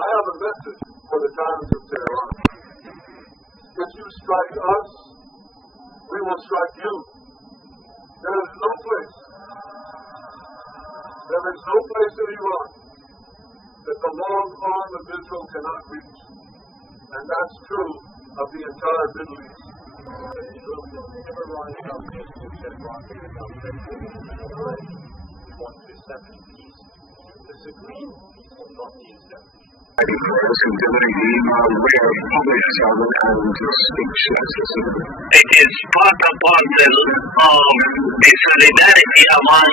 I have a message for the times of Tehran. If you strike us, we will strike you. There is no place in Iran that the long arm of Israel cannot reach. And that's true of the entire Middle East. It is part and parcel of the solidarity among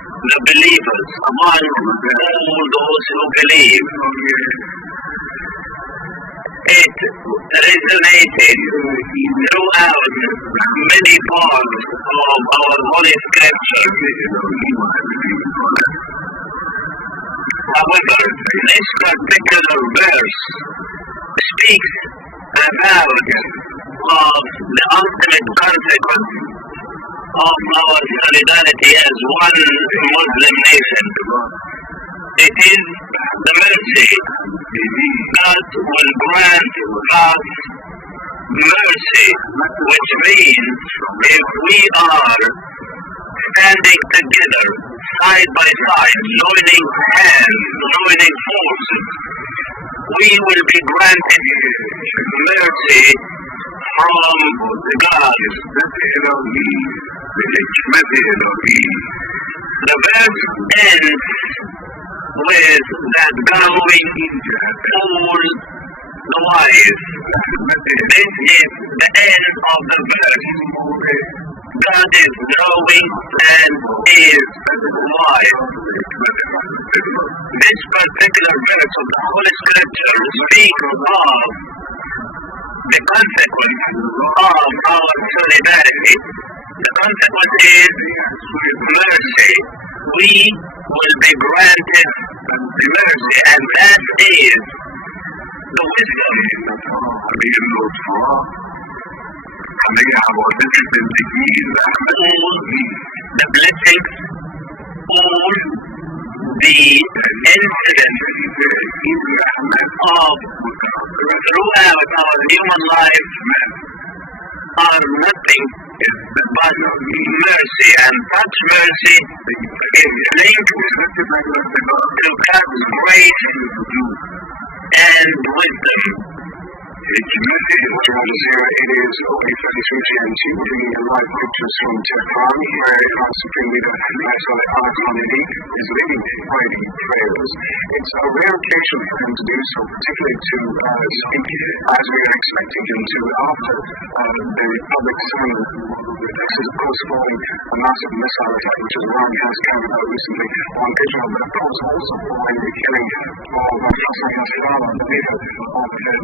the believers, among all those who believe. It resonated throughout many parts of our Holy Scripture. However, this particular verse speaks about the ultimate consequence of our solidarity as one Muslim nation. It is the mercy. God will grant us mercy, which means if we are standing together, side by side, joining hands, joining forces, we will be granted mercy from God. The verse ends with that God will all the wise. This is the end of the verse. God is knowing and is wise. This particular verse of the Holy Scripture speaks of the consequence of our solidarity. The consequence is mercy. We will be granted mercy, and that is the wisdom. All the blessings, all the incidents of throughout our human life are nothing but mercy, and such mercy is linked to God's grace and wisdom. It is bringing a live pictures from Tehran, where Iran's Supreme Leader Ayatollah Ali Khamenei is leading fighting prayers. It's a rare occasion for him to do so, particularly to speak as we are expecting him to after the public sermon. This is, of course, following a massive missile attack which Iran has carried out recently on Israel, but of course also following the killing of Hassan Nasrallah, the leader of the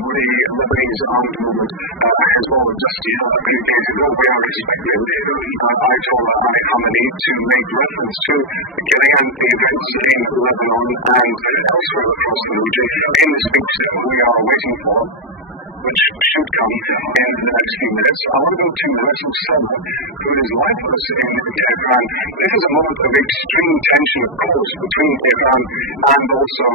Lebanese armed movement, Hezbollah, just a few days ago. We are expecting Ayatollah Ali Khamenei to make reference to the killing and the events in Lebanon and elsewhere across the region in the speech that we are waiting for, which should come in the next few minutes. I want to go to Rasul Salman, who is live with us in Tehran. This is a moment of extreme tension, of course, between Iran and also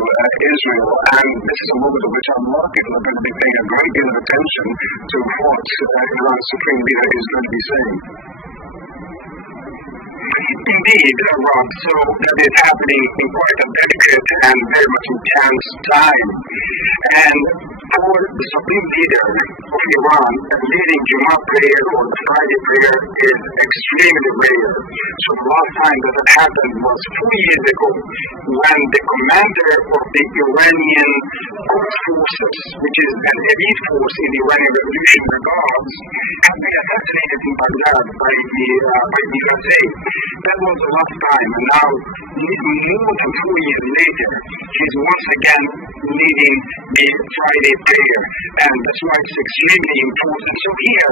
Israel, and this is a moment of which a lot of people are going to be paying a great deal of attention to what Iran's Supreme Leader is going to be saying. Indeed, Rob, so that is happening in quite a delicate and very much intense time. And for the Supreme Leader of Iran, leading Jummah prayer or the Friday prayer is extremely rare. So the last time that it happened was 4 years ago, when the commander of the Iranian Quds forces, which is an elite force in the Iranian Revolutionary Guards, had been assassinated in Baghdad by the USA. That was the last time, and now, more than 4 years later, he's once again leading the Friday prayer, and that's why it's extremely important. So here,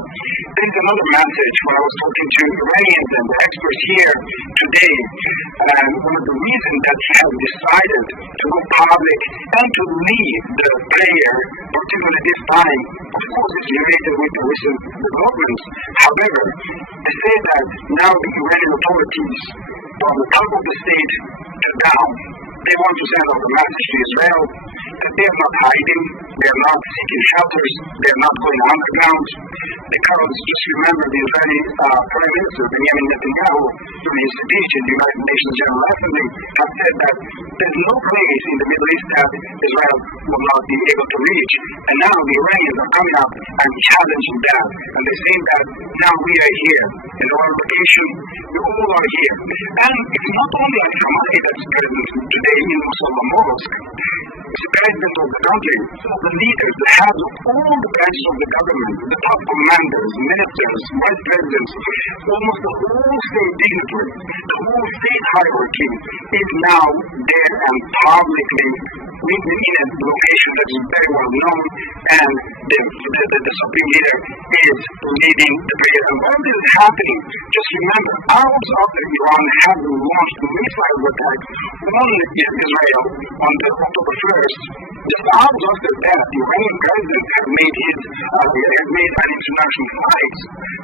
there's another message when I was talking to Iranians and the experts here today, and one of the reasons that he has decided to go public and to lead the prayer, particularly this time, of course it's related with the recent developments. However, they say that now the Iranian authorities, from the top of the state to down, they want to send out a message to Israel that they are not hiding, they are not seeking shelters, they are not going underground. Because just remember the Israeli Prime Minister Benjamin Netanyahu, during his speech in the United Nations General Assembly, has said that there's no place in the Middle East that Israel will not be able to reach. And now the Iranians are coming up and challenging that. And they're saying that now we are here. In our location, we all are here. And it's not only Al-Hamadi that's present today in Musalla Mosque. It's the president of the country, the leaders, the heads of all the branches of the government, the top commanders, ministers, vice presidents, almost the whole state dignitary, the whole state hierarchy is now there and publicly in a location that is very well known, and the supreme leader is leading the prayer. And while this is happening, just remember, hours after Iran had launched missile attacks on Israel on October 1st, just hours after that, the Iranian president had made an international flight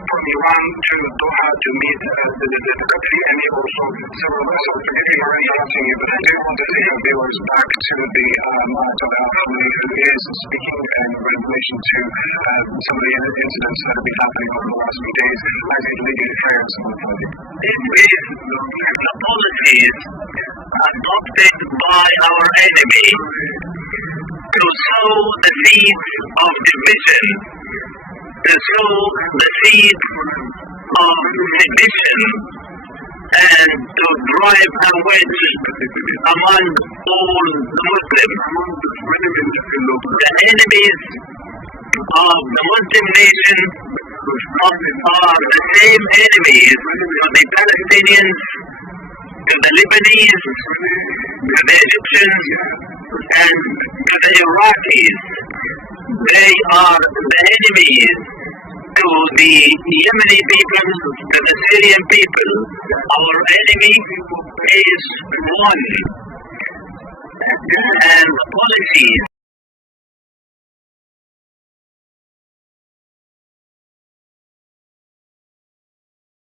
from Iran to Doha to meet the country, and he also several vessels. Forgive me for interrupting you, but I do want to take our viewers back to the Al-Hamadi who is speaking in relation to some of the incidents that have been happening over the last few days as a leading prayer and so on. This is the policies adopted by our enemy to sow the seeds of division, to sow the seeds of sedition, and to drive a wedge among all the Muslims. The enemies of the Muslim nation are the same enemies to the Palestinians, to the Lebanese, to the Egyptians, and to the Iraqis. They are the enemies to the Yemeni people, to the Syrian people. Our enemy is one. And the policies